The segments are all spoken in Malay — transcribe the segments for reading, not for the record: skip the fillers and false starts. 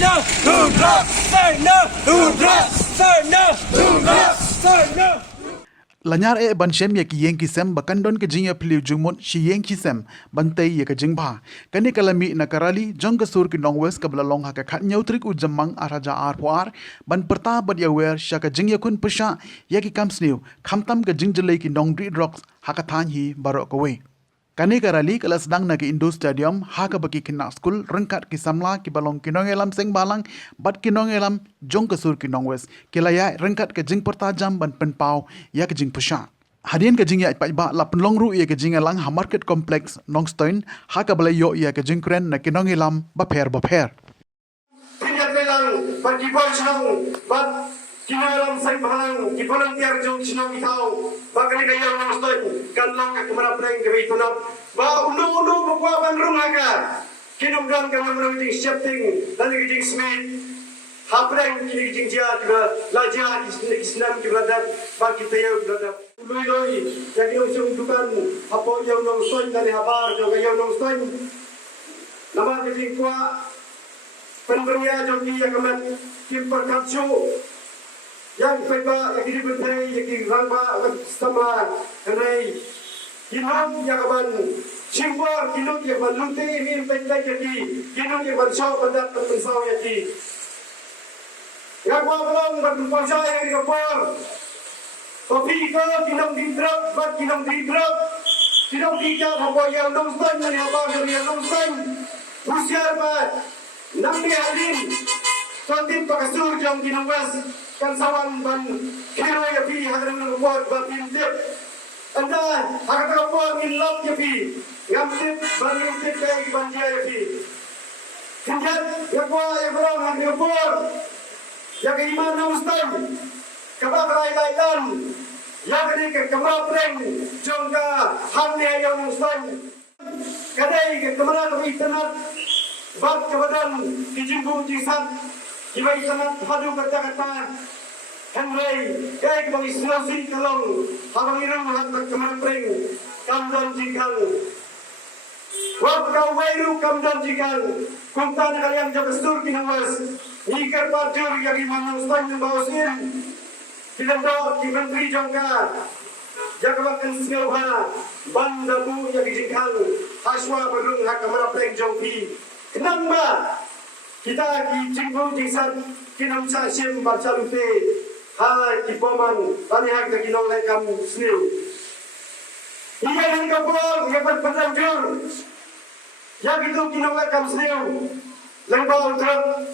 no to drugs. Say no to drugs. Say no to drugs. Say no. Lanyar ban shem ya ki yeng ki sem bakandon ke jing ya pliu jungmon shi yeng ki sem bantai ya ke jing ba kani kalami na karali jong ka sur ki nong west ka blalong ha ka khat nyautrik u jamang araja arwar ban perta ban ya wer sha ka jing ya kun pusha ya ki kam sniu khamtam ka jing jelai ki nong dri rocks ha ka than hi barok ko we kani karali kala sedang na ki Indo Stadium ha ka baki kina school rengkat ki samla ki balong ki nong elam seng balang bat ki nong elam jong ka sur ki nong west kila ya rengkat ka jing perta jam ban pen pau ya ka jing pusha hadian ka jing ya pa ba la penlong ru ya ka jing elang ha market complex nongstein ha ka balai yo ya ka jing kren na ki nong elam ba pher Pinjat melang bagi bolsong bat kinalam sai balang ki volunteer jong sinong itau bakali kayo nongstein kan long ka kamera preng ke bitunap ba uno bukwa ban rungaga kinunggan ka mamro jing shifting dan jing smith hapreng kini jing dia juga laja islam juga dak bagi tayo dak lui jadi usung dukan apo yo nongstein dan habar jong kayo nongstein nama jing kwa penberia jong dia kemen kim perkapsu yang peba yang kini bentai yang kini rangba akan sama kenai kinong yang akan simbor kinong yang akan lunte ini bentai jadi kinong yang akan saw pada terpensau jadi yang gua belum berpensau yang dikepor tapi ko kinong didrop bat kinong didrop kinong dijak apa yang nongsten dan apa yang nongsten usia bat nampi adin Tontin pakasur jam kinong was kan sawan ban hero ya pi hagre no bot ba pinjep anda hagre no bot in love ya pi ngamtip ban ngamtip kay ban dia ya pi kinjat ya kwa ya bro hagre no bot ya ke iman no ustan kaba rai lai dan ya ke ke kamra preng jongga hamne ya no ustan kadai ke kamra no internet bat kebadan kijimbu jisat Iba sangat padu kata-kata Henry Kaya bagi sinasi kalong Habang irang mahat kemarpring Kamdan jikal Wap kau wairu kamdan jikal Kumta na kaliang jakastur kinawas Nikar pajur yagi manustang ng bawasin Pinandot ki menteri jongka Jagawakan sinauha Bandabu yagi jikal Haswa berung hakamarapring jongpi Kenang ba? Kita ki jinggu jingsan kinong sa sim baca lute ha ki poman tanihag na kinong lekam sniu iya yang kapol hebat penanjur ya gitu kinong lekam sniu lembau truk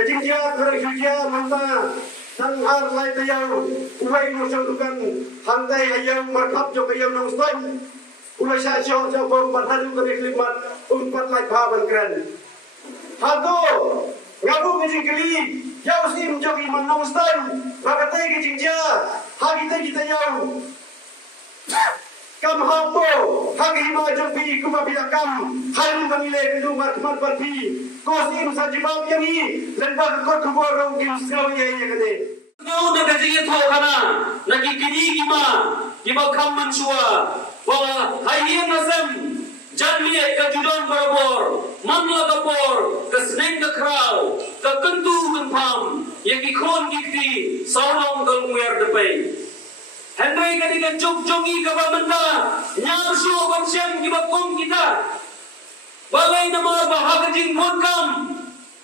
kajing dia kerek dia manta sang har lai tayau uai no dukan hantai hayau markhap jo kayau nong stoin uai sa jo bom barharu kerek limat umpat lai paban kran Hago, ngabu kejing keli, yau sim jogi manong stan, bagatai kejing dia, hagita kita yau. Kam hapo, hagi ma jogi kuma bilakam, halu bangile kedu matmat barpi, kosim sajibab yangi, lembag kot kuboro gimsau ye kade. Kau dah kejing itu kana, lagi kini gima kam mansua, bahwa hayyan nasam, janliye kejudon barabor. Mamla kapor, kesneng ke kraw, ke kentu kenpam, yang ikon gikti, saulong kalmuer depai. Hendai kadika jog-jogi ke bamenda, nyarsu bangsem kibakong kita. Balai nama bahaga jing monkam,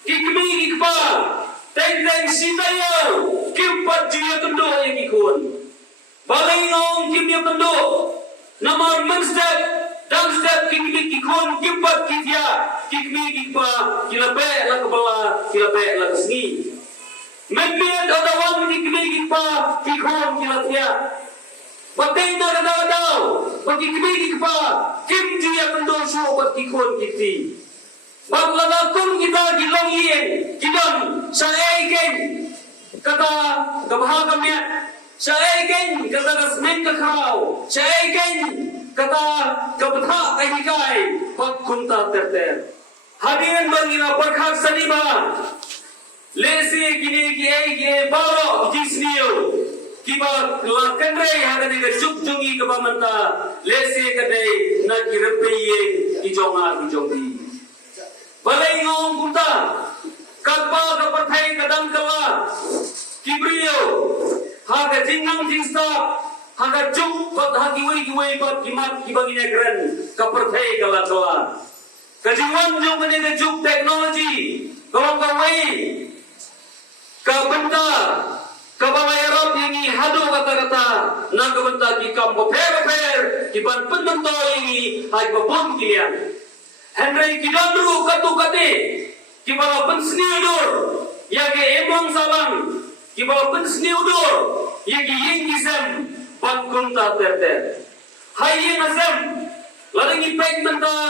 kikmi kikpa, teng-teng sitayau, kimpat jia kendo yang ikon. Balai ngong kimya kendo, nama menstep, dan setiap kikmi kikon kimpat kitya. Kikmi kikpa kilape la kepala kilape la kesni membiar adawan kikmi kikpa kikon kilatia batai na kadang bagi kikmi kikpa kim dia kendoso bat kikon kiti baglagakun kita gilong ien kidam sa egen kata kabahagamnya sa egen kata kasmen kakao sa egen kata kabetha kahikai pat kunta terter hadirin bangina berkhak saniba lesi kini kiai baro jisniyo kiba lakan rei hagani ke jug-jugi ke bamanta lesi kadai na kirepeye ijong di balai ngong kunta Kapal ke pertai kadang kala Kibrio Haga jingang jingstap Haga juk Pat hagi wei pat kimat kibagi negeren Ke pertai kala Kajiwan jong menega juk teknologi Kalau kawai Kabenta Kabalayarap yangi hado kata-kata Na kabenta ki kam beper Kiban penento yangi Hai babon kilian Henry kidandru katu-kate Kibala pensniudur Yage emong salang Kibala pensniudur Yage yengisem Bangkunta terter Hai yengasem Ladang ipek menta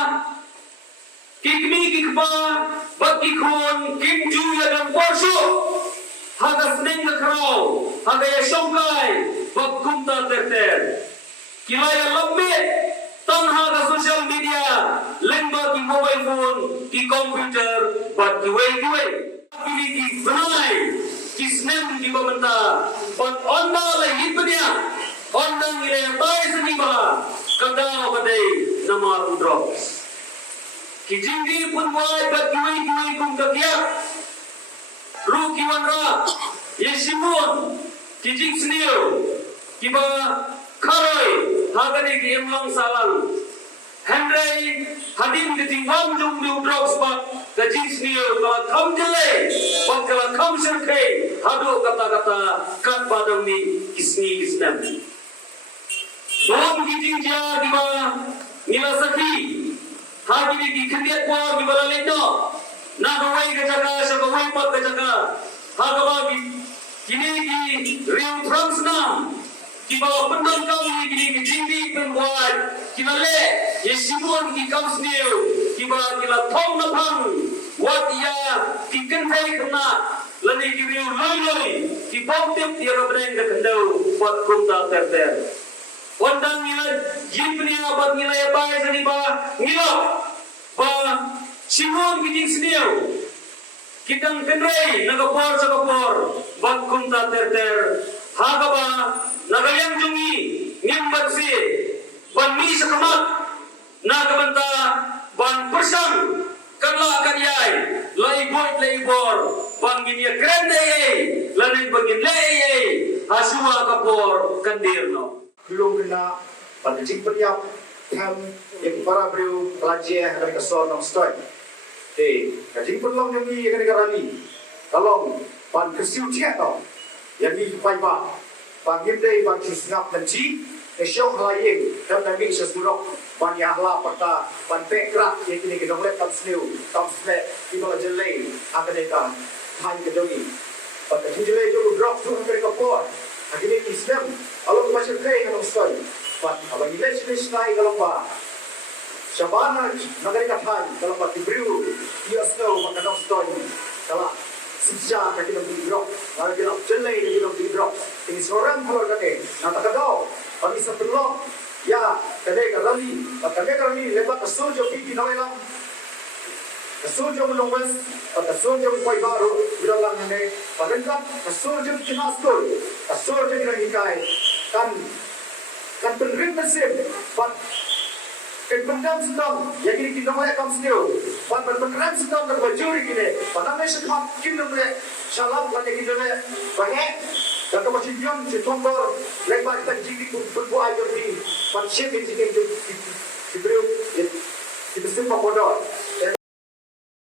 Kikmi kikpa Baki khun Kimju yadang porsu Haga seneng kekrau Haga yasongkai Bangkunta terter Kilaya lembit Tanha ke social media Lemba ki mobile phone Ki komputer Bat ki way Kili ki benai Ki snem ki pementa Bat onda le hitpenya Onda ngile tay seniba Kadao kadai Nama rudro Ki jinggi pun buat Bat ki way kum kakiak Ru ki wanra Yesimun Ki jing senil Ki ba Karoi Hagani ki emlang salang Henry Hadim ke jingwam jung diu drops pak Ke jing snil Kala kam jele Pak kala kam sirke Hado kata-kata Kat badang ni Kisni kisnem Bom ki jing jia Diba Nila sakhi Hagini ki kendiat kuar Diba lalendo Nagawai ke jaga Syagawai pak ke jaga Hagawa ki Kini ki Riu Transnam Kiba pendon kami kini kejindi pembuat Kiba le Yesibuan ki kam sendiri Kiba kila tong napang Wat ia Ki kentai kena Lani ki riu loi Ki bauktip dia rabreng ke kendau Wat kumta ter Wandang ngila Jipnia bat ngila ya bai saniba Ngila Ba Sibuan ki jing sendiri Kitang kenrai Nagapor sakapor Bat kumta ter Hagaba Nagayang jungi Ngimbat si Ban mi sakamat Nagabanta Ban persang Kanla kanyay Laibor Ban ginya krendayay Lanit bangin layay Hasua kapor Kandirno Belum kena pada jing periap Tham yang para beliau pelajar akan kesal nang stoi. Kajing perlong yang ni akan dikarani. Kalau pan kesiu cek tau. Yang ni pai ba. Pangim day ban kisngap nanti. Esyok laying dan nabi sesurok ban yahla pata ban pekrak yang kini kita boleh tam sniu tam snap di bawah jelai akan dekat hai kedongi. Pada jelai jo drop tu mereka kapor. Akhirnya Islam kalau macam kaya kalau stoi. Pat abang ini selesai kalau ba. Syabana negara katan kalau ba diberiu dia snow maka dong stoi. Kalau sejak kita drop, kalau kita jelai kita drop. Ini seorang kalau kata nak kau kami sebelum ya kadai kali lebat kesujo pipi nawelang kesujo menunggu kesujo koi baru bilang ini padahal kesujo kinastul kesujo kirahikai kan penerima mesin kan pendam sedang yang ini kita mahu kam sendiri penerima sedang terbajuri kini padahal sekat kini mulai salam kan yang kita banyak dan kemudian yon si tombor lebar dan jigi berbuat jadi pasien yang jigi diberi itu semua bodoh